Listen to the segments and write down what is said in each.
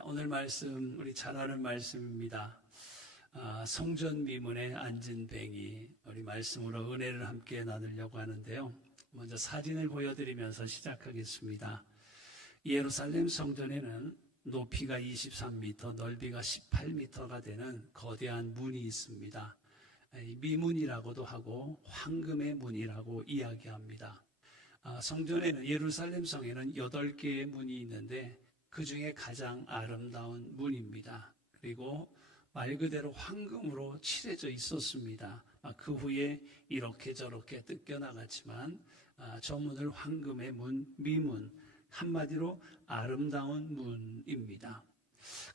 자, 오늘 말씀 우리 잘 아는 말씀입니다. 성전 미문에 앉은 뱅이, 우리 말씀으로 은혜를 함께 나누려고 하는데요. 먼저 사진을 보여드리면서 시작하겠습니다. 예루살렘 성전에는 높이가 23m, 넓이가 18m가 되는 거대한 문이 있습니다. 미문이라고도 하고 황금의 문이라고 이야기합니다. 성전에는, 예루살렘 성에는 8개의 문이 있는데 그 중에 가장 아름다운 문입니다. 그리고 말 그대로 황금으로 칠해져 있었습니다. 그 후에 이렇게 저렇게 뜯겨나갔지만 저 문을 황금의 문, 미문, 한마디로 아름다운 문입니다.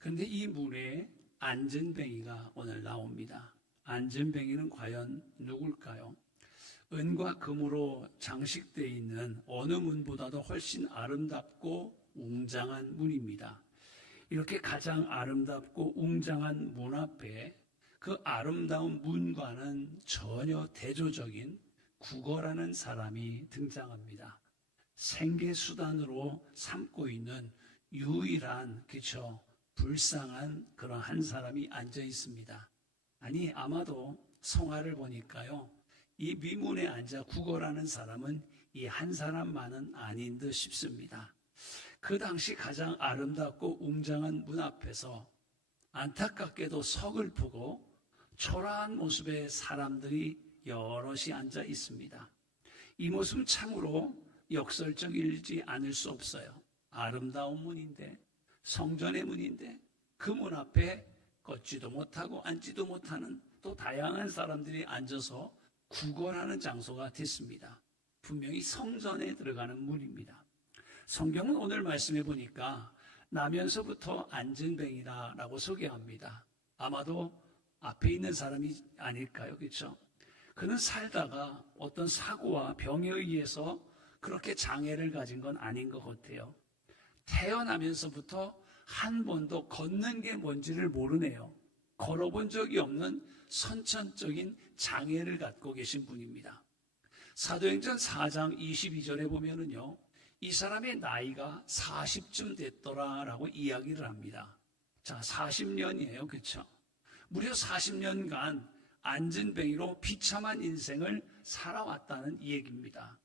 그런데 이 문에 앉은 뱅이가 오늘 나옵니다. 앉은 뱅이는 과연 누굴까요? 은과 금으로 장식되어 있는 어느 문보다도 훨씬 아름답고 웅장한 문입니다. 이렇게 가장 아름답고 웅장한 문 앞에 그 아름다운 문과는 전혀 대조적인 구거라는 사람이 등장합니다. 생계수단으로 삼고 있는 유일한, 그쵸, 불쌍한 그런 한 사람이 앉아 있습니다. 아니, 아마도 성화를 보니까요, 이 미문에 앉아 구걸하는 사람은 이 한 사람만은 아닌 듯 싶습니다. 그 당시 가장 아름답고 웅장한 문 앞에서 안타깝게도 서글프고 초라한 모습의 사람들이 여럿이 앉아 있습니다. 이 모습은 참으로 역설적이지 않을 수 없어요. 아름다운 문인데, 성전의 문인데, 그 문 앞에 걷지도 못하고 앉지도 못하는 또 다양한 사람들이 앉아서 구걸하는 장소가 됐습니다. 분명히 성전에 들어가는 문입니다. 성경은 오늘 말씀해 보니까 나면서부터 앉은 뱅이다라고 소개합니다. 아마도 앞에 있는 사람이 아닐까요? 그렇죠? 그는 살다가 어떤 사고와 병에 의해서 그렇게 장애를 가진 건 아닌 것 같아요. 태어나면서부터 한 번도 걷는 게 뭔지를 모르네요. 걸어본 적이 없는 선천적인 장애를 갖고 계신 분입니다. 사도행전 4장 22절에 보면은요, 이 사람의 나이가 40쯤 됐더라라고 이야기를 합니다. 자, 40년이에요. 그렇죠? 무려 40년간 앉은 뱅이로 비참한 인생을 살아왔다는 얘기입니다.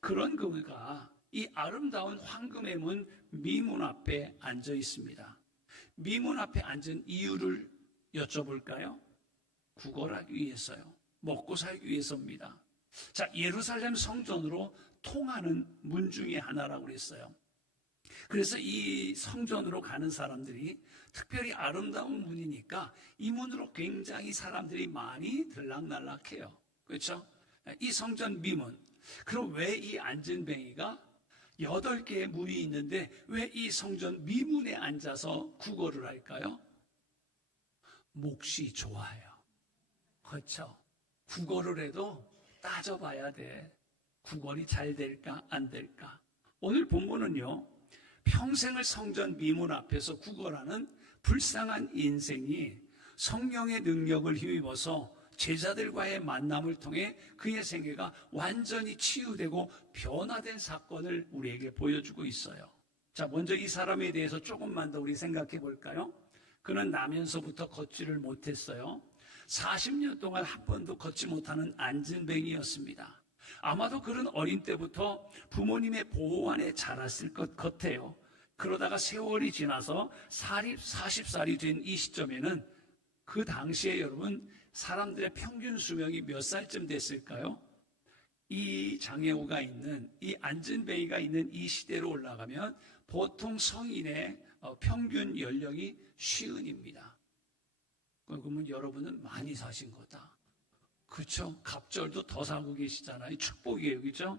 그런 그가 이 아름다운 황금의 문 미문 앞에 앉아 있습니다. 미문 앞에 앉은 이유를 여쭤볼까요? 구걸하기 위해서요. 먹고 살기 위해서입니다. 자, 예루살렘 성전으로 통하는 문 중에 하나라고 그랬어요. 그래서 이 성전으로 가는 사람들이 특별히 아름다운 문이니까 이 문으로 굉장히 사람들이 많이 들락날락해요. 그렇죠? 이 성전 미문. 그럼 왜 이 앉은 뱅이가 8개의 문이 있는데 왜 이 성전 미문에 앉아서 구걸을 할까요? 몫이 좋아요. 그렇죠? 구걸을 해도 따져봐야 돼. 구걸이 잘 될까 안 될까. 오늘 본문은요, 평생을 성전 미문 앞에서 구걸하는 불쌍한 인생이 성령의 능력을 힘입어서 제자들과의 만남을 통해 그의 생애가 완전히 치유되고 변화된 사건을 우리에게 보여주고 있어요. 자, 먼저 이 사람에 대해서 조금만 더 우리 생각해 볼까요? 그는 나면서부터 걷지를 못했어요. 40년 동안 한 번도 걷지 못하는 앉은 뱅이였습니다. 아마도 그는 어린 때부터 부모님의 보호 안에 자랐을 것 같아요. 그러다가 세월이 지나서 40살이 된 이 시점에는 그 당시에 여러분, 사람들의 평균 수명이 몇 살쯤 됐을까요? 이 장애우가 있는, 이 앉은 뱅이가 있는 이 시대로 올라가면 보통 성인의 평균 연령이 50입니다. 그러면 여러분은 많이 사신 거다. 그렇죠? 갑절도 더 사고 계시잖아요. 축복이에요. 그렇죠?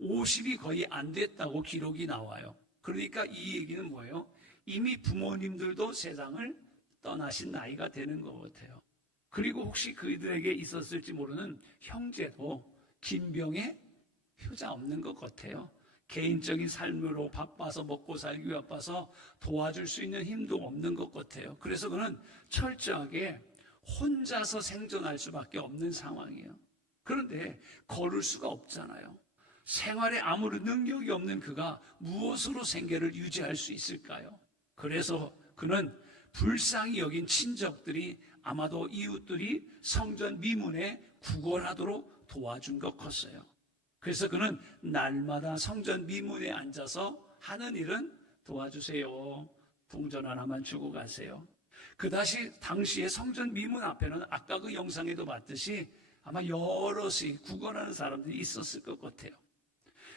50이 거의 안 됐다고 기록이 나와요. 그러니까 이 얘기는 뭐예요? 이미 부모님들도 세상을 떠나신 나이가 되는 것 같아요. 그리고 혹시 그들에게 있었을지 모르는 형제도 긴 병에 효자 없는 것 같아요. 개인적인 삶으로 바빠서 먹고 살기 바빠서 도와줄 수 있는 힘도 없는 것 같아요. 그래서 그는 철저하게 혼자서 생존할 수밖에 없는 상황이에요. 그런데 걸을 수가 없잖아요. 생활에 아무런 능력이 없는 그가 무엇으로 생계를 유지할 수 있을까요? 그래서 그는 불쌍히 여긴 친척들이 아마도 이웃들이 성전 미문에 구걸하도록 도와준 것 컸어요. 그래서 그는 날마다 성전 미문에 앉아서 하는 일은 도와주세요. 동전 하나만 주고 가세요. 그다시 당시에 성전 미문 앞에는 아까 그 영상에도 봤듯이 아마 여럿이 구걸하는 사람들이 있었을 것 같아요.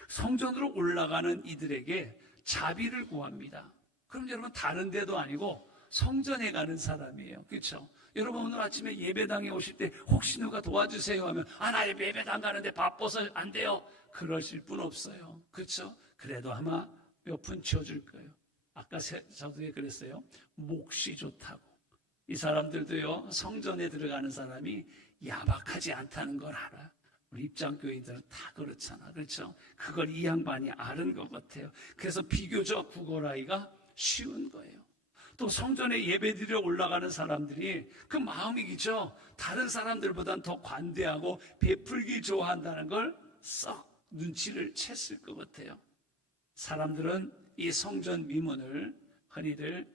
성전으로 올라가는 이들에게 자비를 구합니다. 그럼 여러분 다른 데도 아니고 성전에 가는 사람이에요. 그렇죠? 여러분 오늘 아침에 예배당에 오실 때 혹시 누가 도와주세요 하면 나 예배당 가는데 바빠서 안 돼요. 그러실 분 없어요. 그렇죠? 그래도 아마 몇 푼 치워줄 거예요. 아까 저도 그랬어요. 몫이 좋다고. 이 사람들도요, 성전에 들어가는 사람이 야박하지 않다는 걸 알아. 우리 입장교인들은 다 그렇잖아. 그렇죠? 그걸 이 양반이 아는 것 같아요. 그래서 비교적 구걸하기가 쉬운 거예요. 또 성전에 예배드려 올라가는 사람들이 그 마음이겠죠. 다른 사람들보단 더 관대하고 베풀기 좋아한다는 걸 썩 눈치를 챘을 것 같아요. 사람들은 이 성전 미문을 흔히들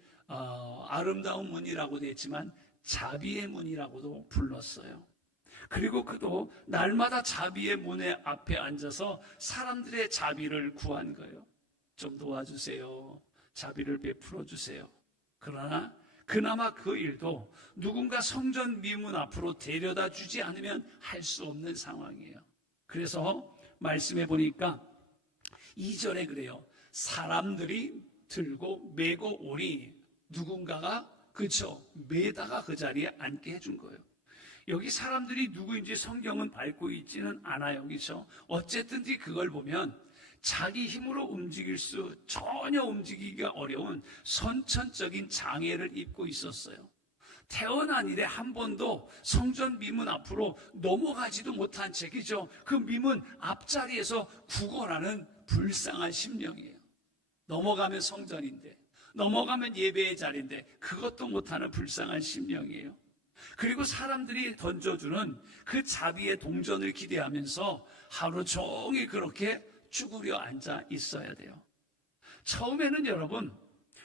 아름다운 문이라고도 했지만 자비의 문이라고도 불렀어요. 그리고 그도 날마다 자비의 문의 앞에 앉아서 사람들의 자비를 구한 거예요. 좀 도와주세요. 자비를 베풀어 주세요. 그러나 그나마 그 일도 누군가 성전 미문 앞으로 데려다 주지 않으면 할 수 없는 상황이에요. 그래서 말씀해 보니까 2절에 그래요. 사람들이 들고 메고 오니 누군가가 그쵸 메다가 그 자리에 앉게 해준 거예요. 여기 사람들이 누구인지 성경은 밝고 있지는 않아요. 그렇죠? 어쨌든지 그걸 보면 자기 힘으로 움직일 수 전혀 움직이기가 어려운 선천적인 장애를 입고 있었어요. 태어난 이래 한 번도 성전 미문 앞으로 넘어가지도 못한 채, 그죠? 그 미문 앞자리에서 구걸하는 불쌍한 심령이에요. 넘어가면 성전인데, 넘어가면 예배의 자리인데, 그것도 못하는 불쌍한 심령이에요. 그리고 사람들이 던져주는 그 자비의 동전을 기대하면서 하루 종일 그렇게 쭈그려 앉아 있어야 돼요. 처음에는 여러분,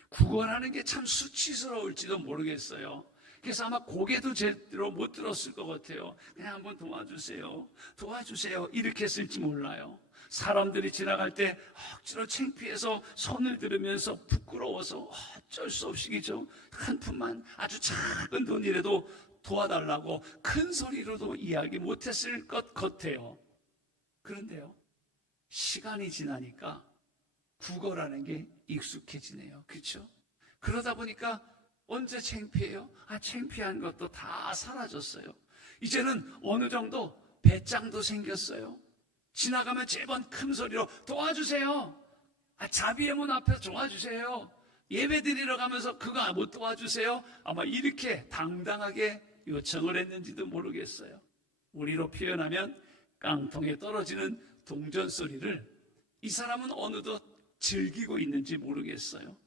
구걸하는 게 참 수치스러울지도 모르겠어요. 그래서 아마 고개도 제대로 못 들었을 것 같아요. 그냥 한번 도와주세요. 도와주세요. 이렇게 했을지 몰라요. 사람들이 지나갈 때 억지로 창피해서 손을 들으면서 부끄러워서 어쩔 수 없이 그죠? 한 푼만 아주 작은 돈이라도 도와달라고 큰 소리로도 이야기 못했을 것 같아요. 그런데요, 시간이 지나니까 구걸하는 게 익숙해지네요. 그렇죠? 그러다 보니까 언제 창피해요? 창피한 것도 다 사라졌어요. 이제는 어느 정도 배짱도 생겼어요. 지나가면 제번 큰 소리로 도와주세요. 자비의 문 앞에서 도와주세요. 예배 드리러 가면서 그거 못 도와주세요. 아마 이렇게 당당하게 요청을 했는지도 모르겠어요. 우리로 표현하면 깡통에 떨어지는 동전 소리를 이 사람은 어느덧 즐기고 있는지 모르겠어요.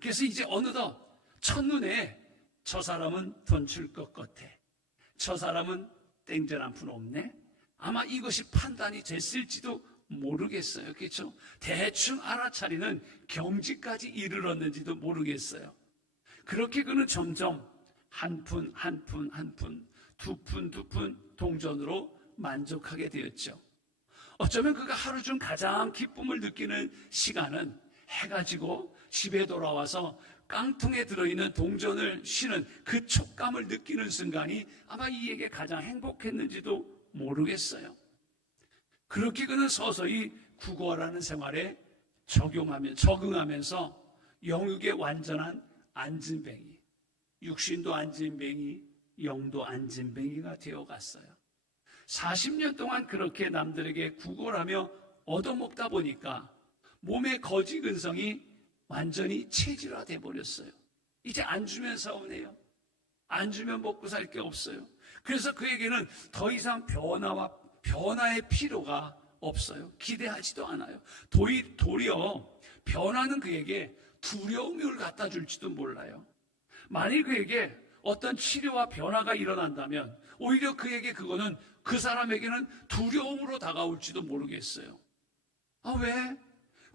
그래서 이제 어느덧 첫눈에 저 사람은 돈 줄 것 같아. 저 사람은 땡전 한 푼 없네. 아마 이것이 판단이 됐을지도 모르겠어요. 그렇죠? 대충 알아차리는 경지까지 이르렀는지도 모르겠어요. 그렇게 그는 점점 한 푼, 한 푼, 한 푼, 두 푼, 두 푼 동전으로 만족하게 되었죠. 어쩌면 그가 하루 중 가장 기쁨을 느끼는 시간은 해가 지고 집에 돌아와서 깡통에 들어있는 동전을 쉬는 그 촉감을 느끼는 순간이 아마 이에게 가장 행복했는지도 모르겠어요. 그렇게 그는 서서히 구걸하는 생활에 적응하면서 영육의 완전한 안진뱅이, 육신도 안진뱅이, 영도 안진뱅이가 되어갔어요. 40년 동안 그렇게 남들에게 구걸하며 얻어먹다 보니까 몸의 거지 근성이 완전히 체질화돼 버렸어요. 이제 안 주면 서운해요. 안 주면 먹고 살 게 없어요. 그래서 그에게는 더 이상 변화의 필요가 없어요. 기대하지도 않아요. 도리어 변화는 그에게 두려움을 갖다 줄지도 몰라요. 만일 그에게 어떤 치료와 변화가 일어난다면 오히려 그에게 그거는 그 사람에게는 두려움으로 다가올지도 모르겠어요. 왜?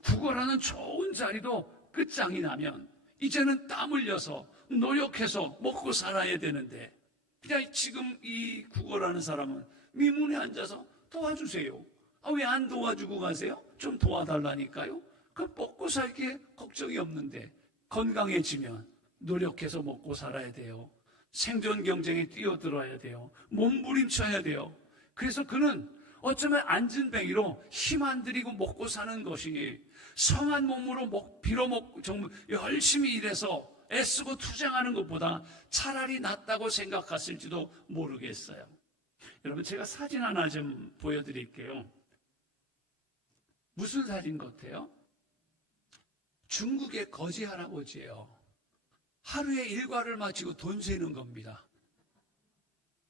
구걸하는 좋은 자리도 끝장이 나면 이제는 땀 흘려서 노력해서 먹고 살아야 되는데 그냥 지금 이 구걸하는 사람은 미문에 앉아서 도와주세요. 왜 안 도와주고 가세요? 좀 도와달라니까요. 그럼 먹고 살기에 걱정이 없는데 건강해지면 노력해서 먹고 살아야 돼요. 생존 경쟁에 뛰어들어야 돼요. 몸부림쳐야 돼요. 그래서 그는 어쩌면 안진뱅이로 힘 안 들이고 먹고 사는 것이 성한 몸으로 빌어먹고 정말 열심히 일해서 애쓰고 투쟁하는 것보다 차라리 낫다고 생각했을지도 모르겠어요. 여러분, 제가 사진 하나 좀 보여드릴게요. 무슨 사진 같아요? 중국의 거지 할아버지예요. 하루에 일과를 마치고 돈 세는 겁니다.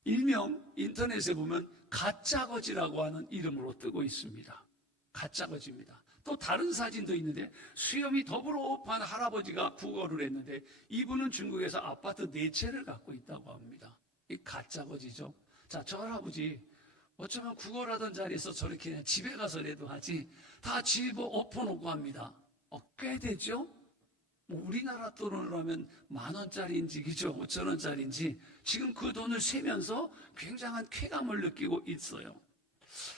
일명 인터넷에 보면 가짜거지라고 하는 이름으로 뜨고 있습니다. 가짜거지입니다. 또 다른 사진도 있는데 수염이 더부룩한 할아버지가 구걸을 했는데 이분은 중국에서 아파트 4채를 갖고 있다고 합니다. 이 가짜거지죠. 자, 저 할아버지 어쩌면 구걸하던 자리에서 저렇게 그냥 집에 가서라도 하지 다 집 엎어놓고 합니다. 꽤 되죠? 우리나라 돈으로 하면 10,000원짜리인지 그죠? 5,000원짜리인지 지금 그 돈을 세면서 굉장한 쾌감을 느끼고 있어요.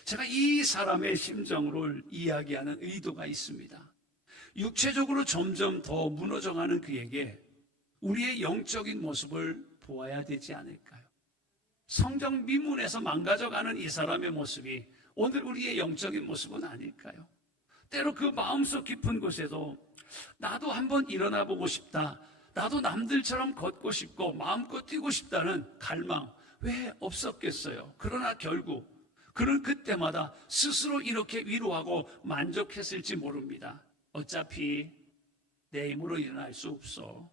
제가 이 사람의 심정을 이야기하는 의도가 있습니다. 육체적으로 점점 더 무너져가는 그에게 우리의 영적인 모습을 보아야 되지 않을까요? 성경 미문에서 망가져가는 이 사람의 모습이 오늘 우리의 영적인 모습은 아닐까요? 때로 그 마음속 깊은 곳에도 나도 한번 일어나 보고 싶다. 나도 남들처럼 걷고 싶고 마음껏 뛰고 싶다는 갈망 왜 없었겠어요? 그러나 결국 그는 그때마다 스스로 이렇게 위로하고 만족했을지 모릅니다. 어차피 내 힘으로 일어날 수 없어.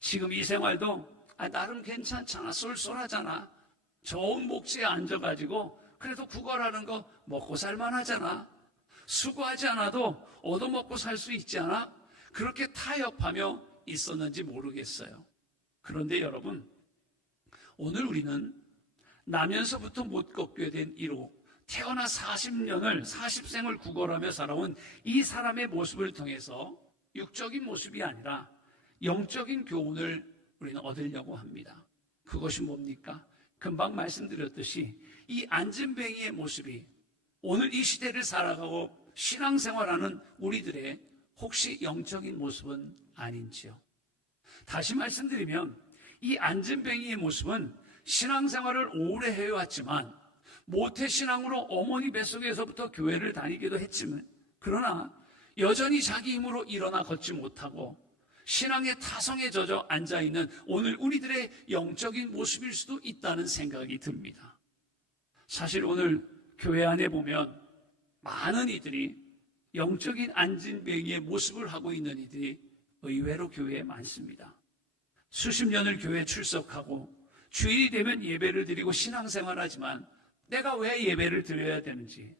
지금 이 생활도 나름 괜찮잖아. 쏠쏠하잖아. 좋은 목지에 앉아가지고 그래도 구걸하는 거 먹고 살만하잖아. 수고하지 않아도 얻어먹고 살 수 있지 않아? 그렇게 타협하며 있었는지 모르겠어요. 그런데 여러분, 오늘 우리는 나면서부터 못 걷게 된 이로 태어나 40생을 구걸하며 살아온 이 사람의 모습을 통해서 육적인 모습이 아니라 영적인 교훈을 우리는 얻으려고 합니다. 그것이 뭡니까? 금방 말씀드렸듯이 이 안진뱅이의 모습이 오늘 이 시대를 살아가고 신앙생활하는 우리들의 혹시 영적인 모습은 아닌지요? 다시 말씀드리면 이 안진뱅이의 모습은 신앙생활을 오래 해왔지만 모태신앙으로 어머니 뱃속에서부터 교회를 다니기도 했지만 그러나 여전히 자기 힘으로 일어나 걷지 못하고 신앙의 타성에 젖어 앉아있는 오늘 우리들의 영적인 모습일 수도 있다는 생각이 듭니다. 사실 오늘 교회 안에 보면 많은 이들이 영적인 안진뱅이의 모습을 하고 있는 이들이 의외로 교회에 많습니다. 수십 년을 교회에 출석하고 주일이 되면 예배를 드리고 신앙생활하지만 내가 왜 예배를 드려야 되는지,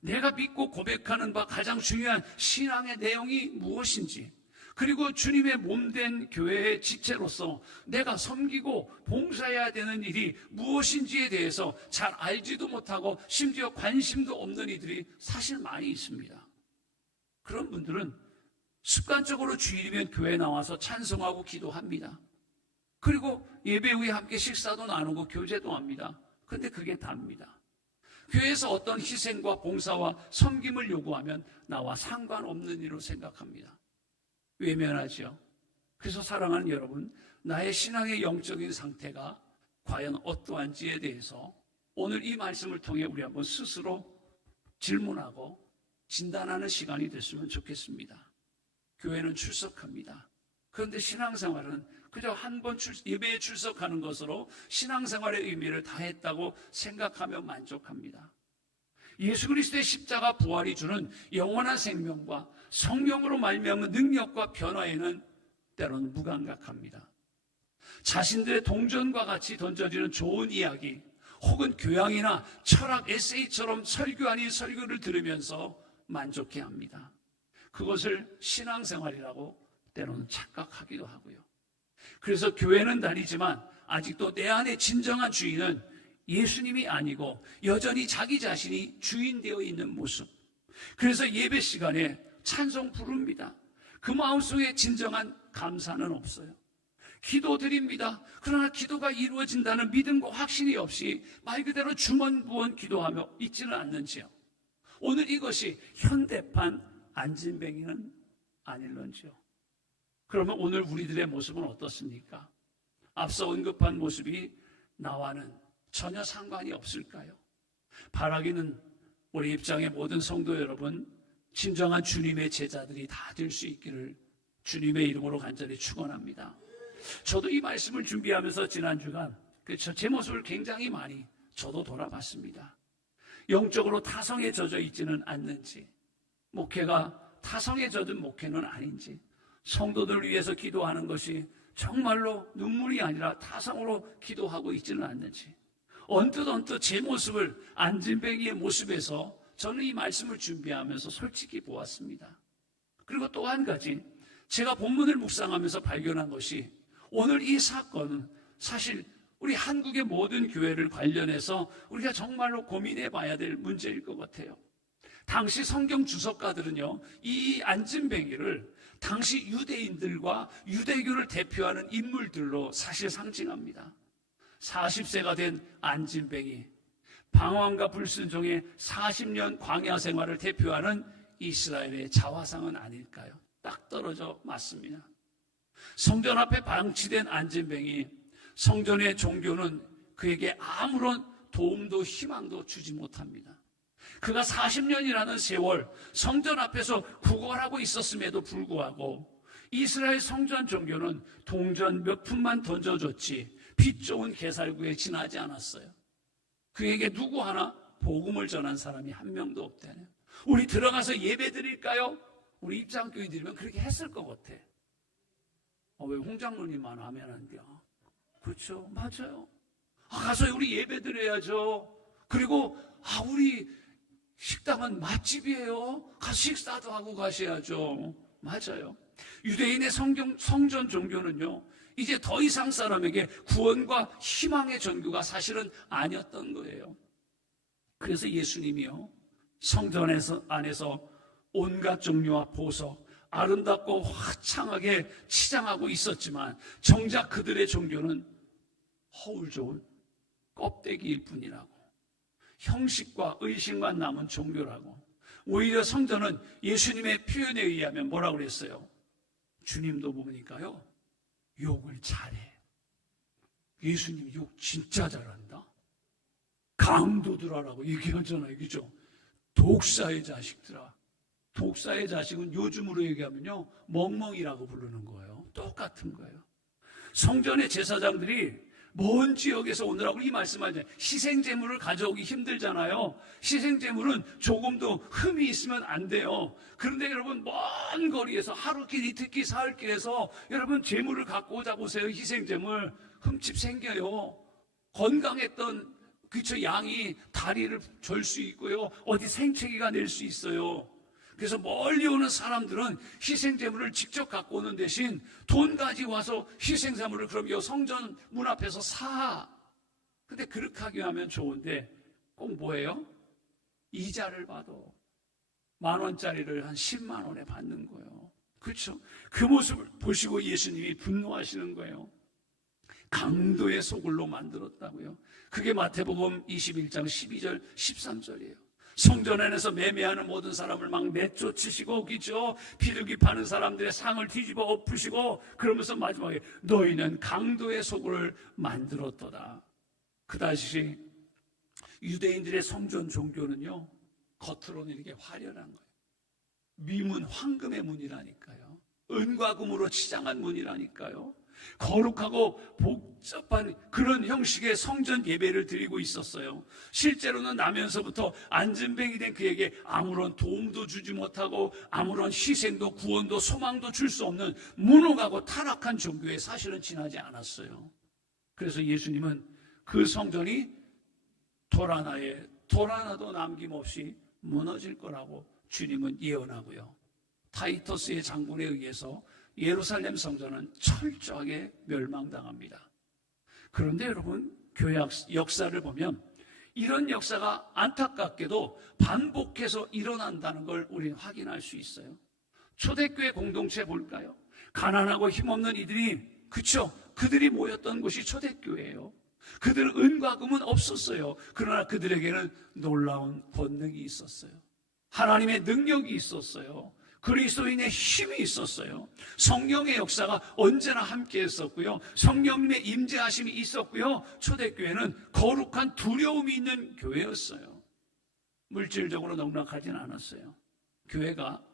내가 믿고 고백하는 바 가장 중요한 신앙의 내용이 무엇인지, 그리고 주님의 몸된 교회의 지체로서 내가 섬기고 봉사해야 되는 일이 무엇인지에 대해서 잘 알지도 못하고 심지어 관심도 없는 이들이 사실 많이 있습니다. 그런 분들은 습관적으로 주일이면 교회에 나와서 찬송하고 기도합니다. 그리고 예배 후에 함께 식사도 나누고 교제도 합니다. 그런데 그게 답니다. 교회에서 어떤 희생과 봉사와 섬김을 요구하면 나와 상관없는 일로 생각합니다. 외면하죠. 그래서 사랑하는 여러분, 나의 신앙의 영적인 상태가 과연 어떠한지에 대해서 오늘 이 말씀을 통해 우리 한번 스스로 질문하고 진단하는 시간이 됐으면 좋겠습니다. 교회는 출석합니다. 그런데 신앙생활은 그저 한 번 예배에 출석하는 것으로 신앙생활의 의미를 다했다고 생각하며 만족합니다. 예수 그리스도의 십자가 부활이 주는 영원한 생명과 성령으로 말미암은 능력과 변화에는 때로는 무감각합니다. 자신들의 동전과 같이 던져지는 좋은 이야기 혹은 교양이나 철학 에세이처럼 설교 아닌 설교를 들으면서 만족해합니다. 그것을 신앙생활이라고 때로는 착각하기도 하고요. 그래서 교회는 다니지만 아직도 내 안에 진정한 주인은 예수님이 아니고 여전히 자기 자신이 주인 되어 있는 모습. 그래서 예배 시간에 찬송 부릅니다. 그 마음속에 진정한 감사는 없어요. 기도드립니다. 그러나 기도가 이루어진다는 믿음과 확신이 없이 말 그대로 주문부원 기도하며 있지는 않는지요. 오늘 이것이 현대판 안진뱅이는 아닐런지요. 그러면 오늘 우리들의 모습은 어떻습니까? 앞서 언급한 모습이 나와는 전혀 상관이 없을까요? 바라기는 우리 입장의 모든 성도 여러분, 진정한 주님의 제자들이 다 될 수 있기를 주님의 이름으로 간절히 축원합니다. 저도 이 말씀을 준비하면서 지난 주간 제 모습을 굉장히 많이 저도 돌아봤습니다. 영적으로 타성에 젖어 있지는 않는지, 목회가 타성에 젖은 목회는 아닌지, 성도들을 위해서 기도하는 것이 정말로 눈물이 아니라 타성으로 기도하고 있지는 않는지, 언뜻 제 모습을 안진뱅이의 모습에서 저는 이 말씀을 준비하면서 솔직히 보았습니다. 그리고 또 한 가지 제가 본문을 묵상하면서 발견한 것이, 오늘 이 사건은 사실 우리 한국의 모든 교회를 관련해서 우리가 정말로 고민해 봐야 될 문제일 것 같아요. 당시 성경 주석가들은요, 이 안진뱅이를 당시 유대인들과 유대교를 대표하는 인물들로 사실 상징합니다. 40세가 된 안진뱅이, 방황과 불순종의 40년 광야 생활을 대표하는 이스라엘의 자화상은 아닐까요? 딱 떨어져 맞습니다. 성전 앞에 방치된 안진뱅이, 성전의 종교는 그에게 아무런 도움도 희망도 주지 못합니다. 그가 40년이라는 세월 성전 앞에서 구걸하고 있었음에도 불구하고 이스라엘 성전 종교는 동전 몇 푼만 던져줬지 빛 좋은 게살구에 지나지 않았어요. 그에게 누구 하나 복음을 전한 사람이 한 명도 없다네요. 우리 들어가서 예배 드릴까요? 우리 입장교회 드리면 그렇게 했을 것 같아. 왜 홍장로님만 하면 안 돼요? 그렇죠, 맞아요. 가서 우리 예배 드려야죠. 그리고 우리 식당은 맛집이에요. 가서 식사도 하고 가셔야죠. 맞아요. 유대인의 성전 종교는요, 이제 더 이상 사람에게 구원과 희망의 전교가 사실은 아니었던 거예요. 그래서 예수님이요, 성전 안에서 온갖 종류와 보석, 아름답고 화창하게 치장하고 있었지만 정작 그들의 종교는 허울 좋은 껍데기일 뿐이라고, 형식과 의식만 남은 종교라고. 오히려 성전은 예수님의 표현에 의하면 뭐라고 그랬어요? 주님도 보니까요, 욕을 잘해. 예수님 욕 진짜 잘한다. 강도들아라고 얘기하잖아요, 그죠? 독사의 자식들아. 독사의 자식은 요즘으로 얘기하면요, 멍멍이라고 부르는 거예요. 똑같은 거예요. 성전의 제사장들이 먼 지역에서 오느라고 이 말씀하잖아요. 희생제물을 가져오기 힘들잖아요. 희생제물은 조금도 흠이 있으면 안 돼요. 그런데 여러분, 먼 거리에서 하루길, 이틀길, 사흘길에서 여러분 제물을 갖고 오자 보세요. 희생제물 흠집 생겨요. 건강했던 양이 다리를 절 수 있고요, 어디 생채기가 낼 수 있어요. 그래서 멀리 오는 사람들은 희생제물을 직접 갖고 오는 대신 돈 가지고 와서 희생제물을 그럼 이 성전 문 앞에서 사. 근데 그렇게 하게 하면 좋은데 꼭 뭐예요? 이자를 받아. 10,000원짜리를 한 10만 원에 받는 거예요. 그렇죠? 그 모습을 보시고 예수님이 분노하시는 거예요. 강도의 소굴로 만들었다고요. 그게 마태복음 21장 12절 13절이에요. 성전 안에서 매매하는 모든 사람을 막 내쫓으시고, 그죠? 비둘기 파는 사람들의 상을 뒤집어 엎으시고, 그러면서 마지막에 너희는 강도의 소굴을 만들었도다. 그다시 유대인들의 성전 종교는요, 겉으로는 이렇게 화려한 거예요. 미문, 황금의 문이라니까요. 은과 금으로 치장한 문이라니까요. 거룩하고 복잡한 그런 형식의 성전 예배를 드리고 있었어요. 실제로는 나면서부터 안진뱅이 된 그에게 아무런 도움도 주지 못하고 아무런 희생도 구원도 소망도 줄 수 없는 무능하고 타락한 종교에 사실은 지나지 않았어요. 그래서 예수님은 그 성전이 돌 하나도 남김없이 무너질 거라고 주님은 예언하고요, 타이터스의 장군에 의해서 예루살렘 성전은 철저하게 멸망당합니다. 그런데 여러분, 교회 역사를 보면 이런 역사가 안타깝게도 반복해서 일어난다는 걸 우리는 확인할 수 있어요. 초대교회 공동체 볼까요? 가난하고 힘없는 이들이, 그쵸? 그들이 모였던 곳이 초대교회예요. 그들은 은과 금은 없었어요. 그러나 그들에게는 놀라운 권능이 있었어요. 하나님의 능력이 있었어요. 그리스도인의 힘이 있었어요. 성령의 역사가 언제나 함께 했었고요. 성령님의 임재하심이 있었고요. 초대교회는 거룩한 두려움이 있는 교회였어요. 물질적으로 넉넉하진 않았어요. 교회가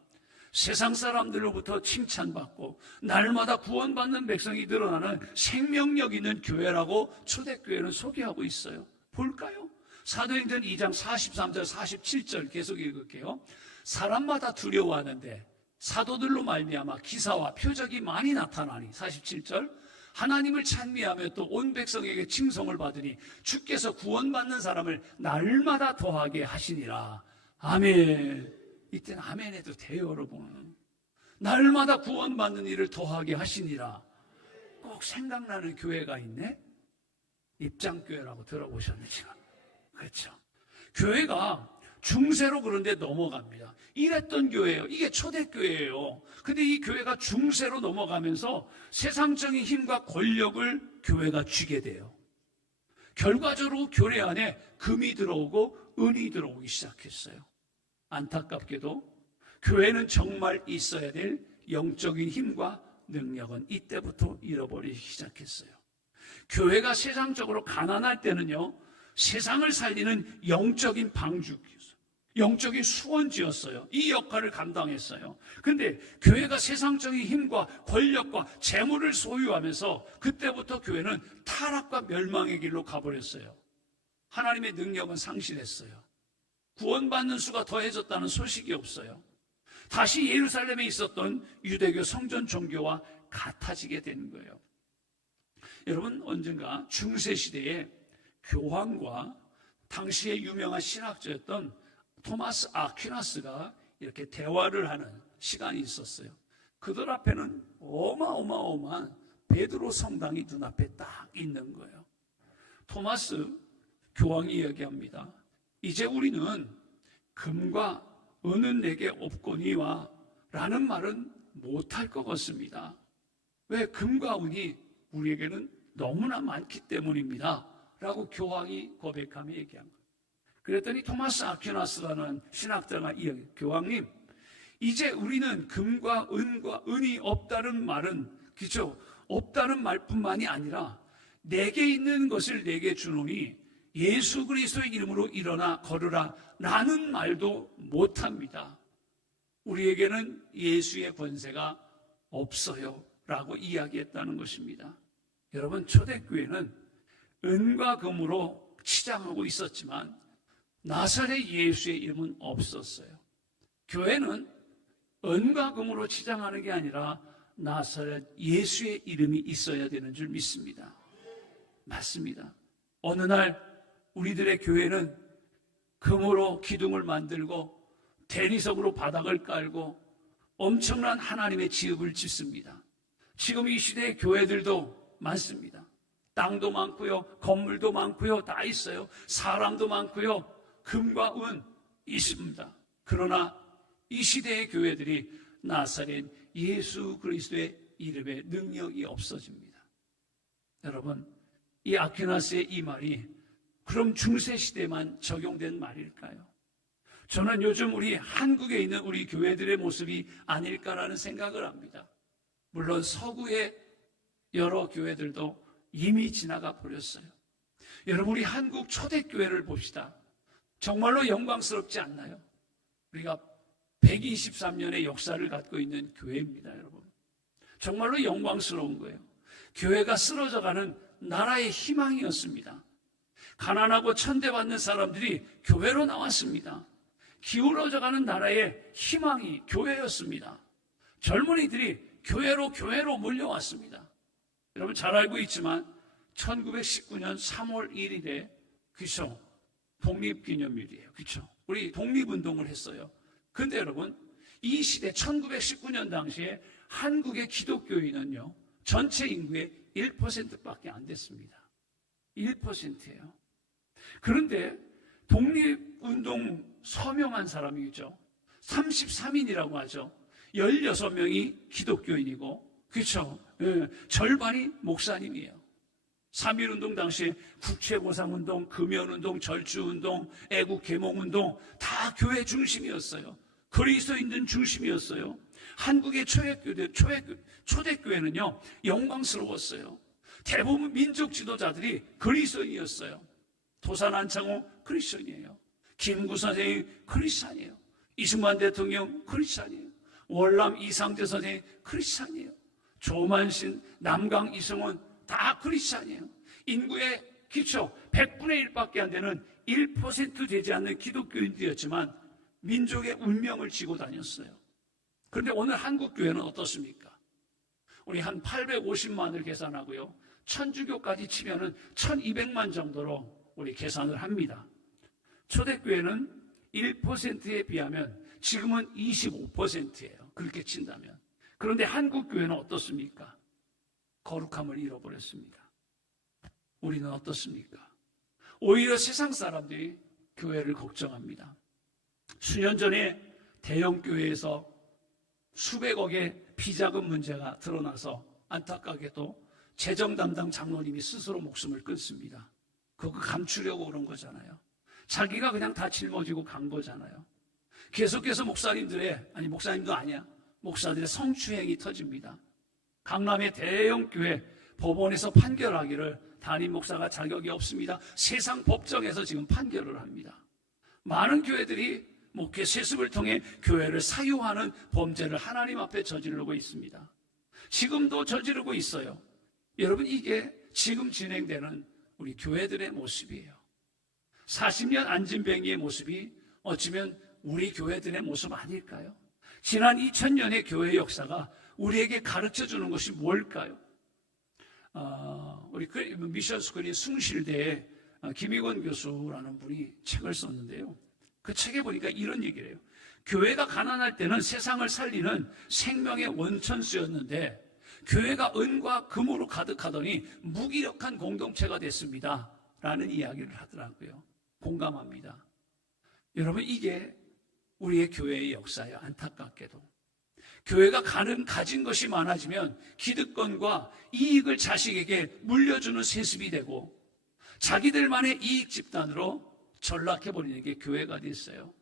세상 사람들로부터 칭찬받고 날마다 구원받는 백성이 늘어나는 생명력 있는 교회라고 초대교회는 소개하고 있어요. 볼까요? 사도행전 2장 43절 47절 계속 읽을게요. 사람마다 두려워하는데 사도들로 말미암아 기사와 표적이 많이 나타나니, 47절, 하나님을 찬미하며 또 온 백성에게 칭송을 받으니 주께서 구원받는 사람을 날마다 더하게 하시니라. 아멘. 이때는 아멘 해도 돼요, 여러분. 날마다 구원받는 일을 더하게 하시니라. 꼭 생각나는 교회가 있네? 입장교회라고 들어보셨는지. 그렇죠. 교회가 중세로 그런데 넘어갑니다. 이랬던 교회예요. 이게 초대교회예요. 근데 이 교회가 중세로 넘어가면서 세상적인 힘과 권력을 교회가 쥐게 돼요. 결과적으로 교회 안에 금이 들어오고 은이 들어오기 시작했어요. 안타깝게도 교회는 정말 있어야 될 영적인 힘과 능력은 이때부터 잃어버리기 시작했어요. 교회가 세상적으로 가난할 때는요, 세상을 살리는 영적인 방주기였어요. 영적인 수원지였어요. 이 역할을 감당했어요. 그런데 교회가 세상적인 힘과 권력과 재물을 소유하면서 그때부터 교회는 타락과 멸망의 길로 가버렸어요. 하나님의 능력은 상실했어요. 구원받는 수가 더해졌다는 소식이 없어요. 다시 예루살렘에 있었던 유대교 성전 종교와 같아지게 되는 거예요. 여러분, 언젠가 중세시대에 교황과 당시의 유명한 신학자였던 토마스 아퀴나스가 이렇게 대화를 하는 시간이 있었어요. 그들 앞에는 어마어마한 베드로 성당이 눈앞에 딱 있는 거예요. 토마스 교황이 이야기합니다. 이제 우리는 금과 은은 내게 없거니와 라는 말은 못할 것 같습니다. 왜? 금과 은이 우리에게는 너무나 많기 때문입니다. 라고 교황이 고백하며 얘기한 거예요. 그랬더니 토마스 아퀴나스라는 신학자가 이야기해요. 교황님, 이제 우리는 금과 은이 없다는 말은, 그죠? 없다는 말뿐만이 아니라 내게 있는 것을 내게 주노니 예수 그리스도의 이름으로 일어나 걸으라 라는 말도 못합니다. 우리에게는 예수의 권세가 없어요 라고 이야기했다는 것입니다. 여러분, 초대교회는 은과 금으로 치장하고 있었지만 나사렛 예수의 이름은 없었어요. 교회는 은과 금으로 치장하는 게 아니라 나사렛 예수의 이름이 있어야 되는 줄 믿습니다. 맞습니다. 어느 날 우리들의 교회는 금으로 기둥을 만들고 대리석으로 바닥을 깔고 엄청난 하나님의 지읍을 짓습니다. 지금 이 시대의 교회들도 많습니다. 땅도 많고요, 건물도 많고요, 다 있어요. 사람도 많고요, 금과 은 있습니다. 그러나 이 시대의 교회들이 나사렛 예수 그리스도의 이름에 능력이 없어집니다. 여러분, 이 아퀴나스의 이 말이 그럼 중세시대만 적용된 말일까요? 저는 요즘 우리 한국에 있는 우리 교회들의 모습이 아닐까라는 생각을 합니다. 물론 서구의 여러 교회들도 이미 지나가 버렸어요. 여러분, 우리 한국 초대교회를 봅시다. 정말로 영광스럽지 않나요? 우리가 123년의 역사를 갖고 있는 교회입니다, 여러분. 정말로 영광스러운 거예요. 교회가 쓰러져가는 나라의 희망이었습니다. 가난하고 천대받는 사람들이 교회로 나왔습니다. 기울어져가는 나라의 희망이 교회였습니다. 젊은이들이 교회로 몰려왔습니다. 여러분 잘 알고 있지만 1919년 3월 1일에 그렇죠? 독립기념일이에요. 그렇죠? 우리 독립운동을 했어요. 근데 여러분 이 시대 1919년 당시에 한국의 기독교인은요 전체 인구의 1%밖에 안 됐습니다. 1%예요. 그런데 독립운동 서명한 사람이죠. 33인이라고 하죠. 16명이 기독교인이고 그렇죠. 예, 절반이 목사님이에요. 3.1운동 당시에 국채보상운동, 금연운동, 절주운동, 애국개몽운동 다 교회 중심이었어요. 그리스도인들 중심이었어요. 한국의 초대교회는요 영광스러웠어요. 대부분 민족 지도자들이 그리스도인이었어요. 도산 안창호 크리스천이에요. 김구 선생님 크리스천이에요. 이승만 대통령 크리스천이에요. 월남 이상재 선생님 크리스천이에요. 조만신, 남강 이승원 다 크리스천이에요. 인구의 기초 100분의 1밖에 안 되는 1% 되지 않는 기독교인들이었지만 민족의 운명을 지고 다녔어요. 그런데 오늘 한국 교회는 어떻습니까? 우리 한 850만을 계산하고요. 천주교까지 치면은 1200만 정도로 우리 계산을 합니다. 초대교회는 1%에 비하면 지금은 25%예요. 그렇게 친다면. 그런데 한국 교회는 어떻습니까? 거룩함을 잃어버렸습니다. 우리는 어떻습니까? 오히려 세상 사람들이 교회를 걱정합니다. 수년 전에 대형 교회에서 수백억의 비자금 문제가 드러나서 안타깝게도 재정 담당 장로님이 스스로 목숨을 끊습니다. 그거 감추려고 그런 거잖아요. 자기가 그냥 다 짊어지고 간 거잖아요. 계속해서 목사님도 아니야. 목사들의 성추행이 터집니다. 강남의 대형 교회 법원에서 판결하기를 담임 목사가 자격이 없습니다. 세상 법정에서 지금 판결을 합니다. 많은 교회들이 목회 세습을 통해 교회를 사유하는 범죄를 하나님 앞에 저지르고 있습니다. 지금도 저지르고 있어요. 여러분, 이게 지금 진행되는 우리 교회들의 모습이에요. 40년 안진뱅이의 모습이 어쩌면 우리 교회들의 모습 아닐까요? 지난 2000년의 교회 역사가 우리에게 가르쳐주는 것이 뭘까요? 우리 미션 스쿨인 숭실대에 김희권 교수라는 분이 책을 썼는데요. 그 책에 보니까 이런 얘기를 해요. 교회가 가난할 때는 세상을 살리는 생명의 원천수였는데 교회가 은과 금으로 가득하더니 무기력한 공동체가 됐습니다. 라는 이야기를 하더라고요. 공감합니다. 여러분, 이게 우리의 교회의 역사예요. 안타깝게도. 교회가 가진 것이 많아지면 기득권과 이익을 자식에게 물려주는 세습이 되고 자기들만의 이익 집단으로 전락해버리는 게 교회가 됐어요.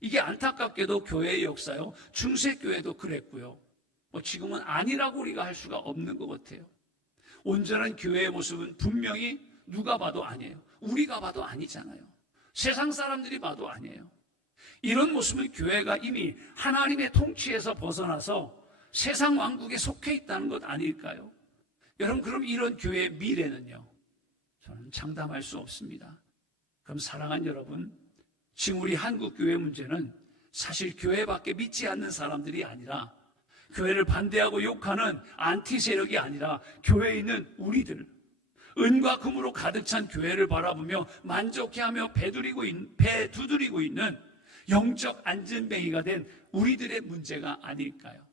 이게 안타깝게도 교회의 역사요. 중세교회도 그랬고요. 지금은 아니라고 우리가 할 수가 없는 것 같아요. 온전한 교회의 모습은 분명히 누가 봐도 아니에요. 우리가 봐도 아니잖아요. 세상 사람들이 봐도 아니에요. 이런 모습은 교회가 이미 하나님의 통치에서 벗어나서 세상 왕국에 속해 있다는 것 아닐까요? 여러분, 그럼 이런 교회의 미래는요? 저는 장담할 수 없습니다. 그럼 사랑하는 여러분, 지금 우리 한국 교회 문제는 사실 교회밖에 믿지 않는 사람들이 아니라 교회를 반대하고 욕하는 안티 세력이 아니라 교회에 있는 우리들, 은과 금으로 가득 찬 교회를 바라보며 만족해하며 배 두드리고 있는 영적 안전뱅이가 된 우리들의 문제가 아닐까요?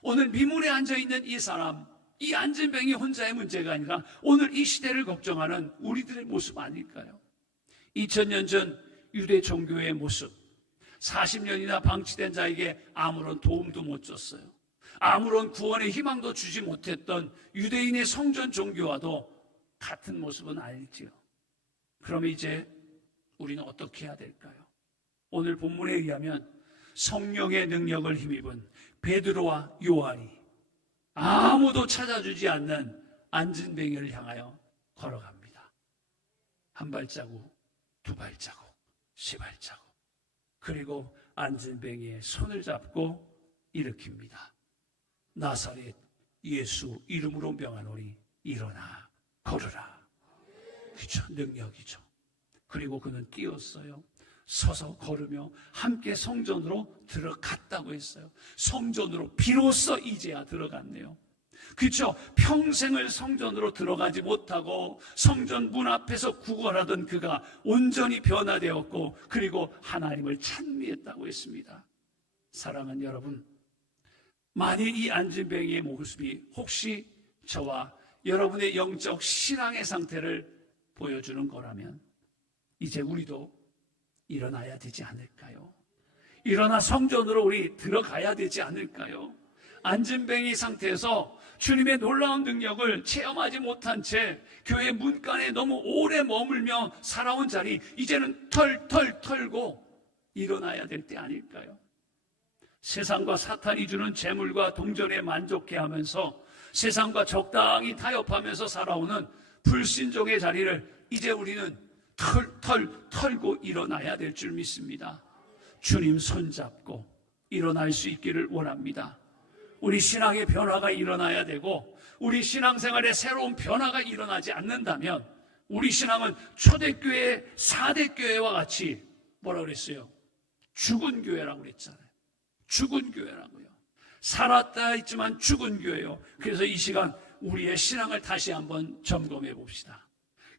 오늘 미문에 앉아있는 이 사람, 이 안전뱅이 혼자의 문제가 아니라 오늘 이 시대를 걱정하는 우리들의 모습 아닐까요? 2000년 전 유대 종교의 모습, 40년이나 방치된 자에게 아무런 도움도 못 줬어요. 아무런 구원의 희망도 주지 못했던 유대인의 성전 종교와도 같은 모습은 아니지요. 그럼 이제 우리는 어떻게 해야 될까요? 오늘 본문에 의하면 성령의 능력을 힘입은 베드로와 요한이 아무도 찾아주지 않는 안진뱅이를 향하여 걸어갑니다. 한 발자국, 두 발자국, 세 발자국. 그리고 안진뱅이의 손을 잡고 일으킵니다. 나사렛 예수 이름으로 명하노니 일어나 걸으라. 그죠? 능력이죠. 그리고 그는 뛰었어요. 서서 걸으며 함께 성전으로 들어갔다고 했어요. 성전으로 비로소 이제야 들어갔네요. 그렇죠? 평생을 성전으로 들어가지 못하고 성전 문 앞에서 구걸하던 그가 온전히 변화되었고 그리고 하나님을 찬미했다고 했습니다. 사랑하는 여러분, 만일 이 안진뱅이의 모습이 혹시 저와 여러분의 영적 신앙의 상태를 보여주는 거라면 이제 우리도 일어나야 되지 않을까요? 일어나 성전으로 우리 들어가야 되지 않을까요? 안진뱅이 상태에서 주님의 놀라운 능력을 체험하지 못한 채 교회 문간에 너무 오래 머물며 살아온 자리, 이제는 털털 털고 일어나야 될 때 아닐까요? 세상과 사탄이 주는 재물과 동전에 만족해하면서 세상과 적당히 타협하면서 살아오는 불신종의 자리를 이제 우리는 털털 털고 일어나야 될 줄 믿습니다. 주님 손잡고 일어날 수 있기를 원합니다. 우리 신앙의 변화가 일어나야 되고 우리 신앙생활에 새로운 변화가 일어나지 않는다면 우리 신앙은 초대교회, 사대교회와 같이 뭐라고 그랬어요? 죽은 교회라고 그랬잖아요. 죽은 교회라고요. 살았다 했지만 죽은 교회요. 그래서 이 시간 우리의 신앙을 다시 한번 점검해 봅시다.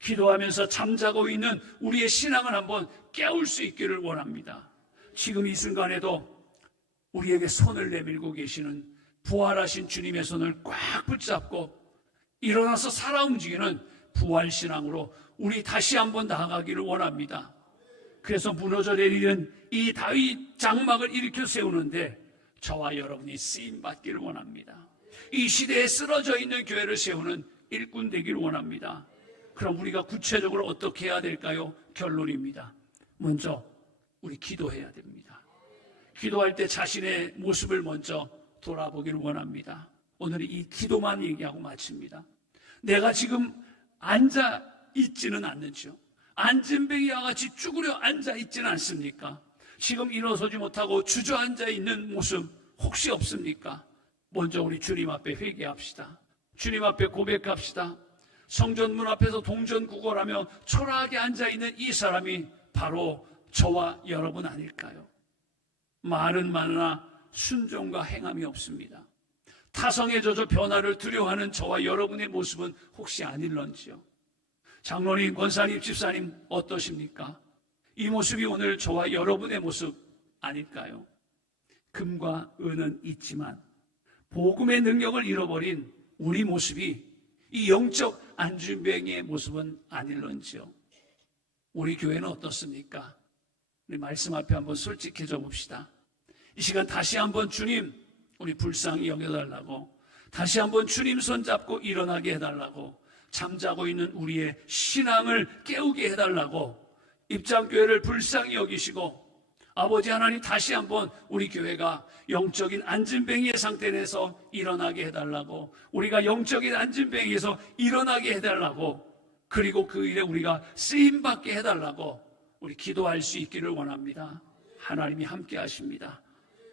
기도하면서 잠자고 있는 우리의 신앙을 한번 깨울 수 있기를 원합니다. 지금 이 순간에도 우리에게 손을 내밀고 계시는 부활하신 주님의 손을 꽉 붙잡고 일어나서 살아 움직이는 부활신앙으로 우리 다시 한번 나아가기를 원합니다. 그래서 무너져 내리는 이 다윗 장막을 일으켜 세우는데 저와 여러분이 쓰임받기를 원합니다. 이 시대에 쓰러져 있는 교회를 세우는 일꾼 되기를 원합니다. 그럼 우리가 구체적으로 어떻게 해야 될까요? 결론입니다. 먼저 우리 기도해야 됩니다. 기도할 때 자신의 모습을 먼저 돌아보기를 원합니다. 오늘 이 기도만 얘기하고 마칩니다. 내가 지금 앉아 있지는 않는지요? 안진뱅이와 같이 쭈그려 앉아 있지는 않습니까? 지금 일어서지 못하고 주저앉아 있는 모습 혹시 없습니까? 먼저 우리 주님 앞에 회개합시다. 주님 앞에 고백합시다. 성전문 앞에서 동전구걸하며 초라하게 앉아있는 이 사람이 바로 저와 여러분 아닐까요? 말은 많으나 순종과 행함이 없습니다. 타성에 젖어 변화를 두려워하는 저와 여러분의 모습은 혹시 아닐런지요? 장로님, 권사님, 집사님 어떠십니까? 이 모습이 오늘 저와 여러분의 모습 아닐까요? 금과 은은 있지만 복음의 능력을 잃어버린 우리 모습이 이 영적 안진뱅이의 모습은 아닐런지요? 우리 교회는 어떻습니까? 우리 말씀 앞에 한번 솔직해져 봅시다. 이 시간 다시 한번 주님 우리 불쌍히 여겨달라고, 다시 한번 주님 손잡고 일어나게 해달라고, 잠자고 있는 우리의 신앙을 깨우게 해달라고 입장교회를 불쌍히 여기시고, 아버지 하나님 다시 한번 우리 교회가 영적인 안진뱅이의 상태 내서 일어나게 해달라고, 우리가 영적인 안진뱅이에서 일어나게 해달라고, 그리고 그 일에 우리가 쓰임받게 해달라고 우리 기도할 수 있기를 원합니다. 하나님이 함께 하십니다.